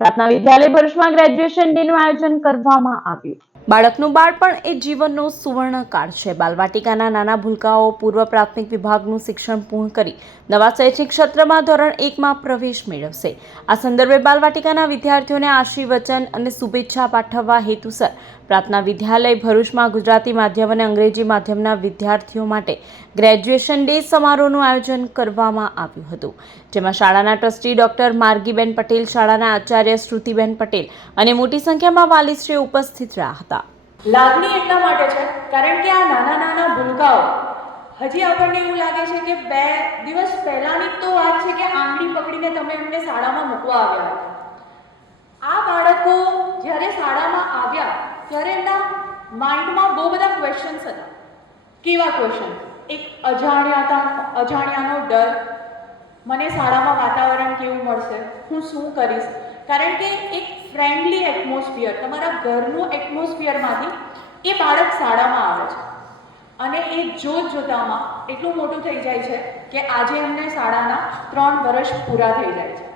પ્રાર્થના વિદ્યાલય ભરૂચમાં ગ્રેજ્યુએશન ડેનું આયોજન કરવામાં આવ્યું। બાળકનું બાળપણ એ જીવનનો સુવર્ણકાળ છે। બાલવાટિકાના નાના ભૂલકાઓ પૂર્વ પ્રાથમિક વિભાગનું શિક્ષણ પૂર્ણ કરી નવા શૈક્ષણિક ક્ષેત્રમાં ધોરણ 1માં પ્રવેશ મેળવશે। આ સંદર્ભે બાલવાટિકાના વિદ્યાર્થીઓને આશીર્વચન અને શુભેચ્છા પાઠવવા હેતુસર પ્રાર્થના વિદ્યાલય ભરૂચમાં ગુજરાતી માધ્યમ અને અંગ્રેજી માધ્યમના વિદ્યાર્થીઓ માટે ગ્રેજ્યુએશન ડે સમારોહનું આયોજન કરવામાં આવ્યું હતું, જેમાં શાળાના ટ્રસ્ટી ડોક્ટર માર્ગીબેન પટેલ, શાળાના આચાર્ય શ્રુતિબેન પટેલ અને મોટી સંખ્યામાં વાલીશ્રીઓ ઉપસ્થિત રહ્યા હતા। લાગણી એટલા માટે છે કારણ કે આ નાના નાના ભૂલકાઓ હજી આપણને એવું લાગે છે કે 2 દિવસ પહેલાની તો વાત છે કે આંગળી પકડીને તમે એમને શાળામાં મૂકવા આવ્યા હતા। આ બાળકો જ્યારે શાળામાં આવ્યા ત્યારે એમના માઇન્ડમાં બહુ બધા ક્વેશ્ચન્સ હતા। કેવા ક્વેશ્ચન? એક અજાણ્યાનો ડર, મને શાળામાં વાતાવરણ કેવું મળશે, હું શું કરીશ, કારણ કે એક ફ્રેન્ડલી એટમોસ્ફિયર, તમારા ઘરનું એટમોસ્ફિયરમાંથી એ બાળક શાળામાં આવે છે અને એ જોતામાં એટલું મોટું થઈ જાય છે કે આજે એમને શાળાના 3 વર્ષ પૂરા થઈ જાય છે।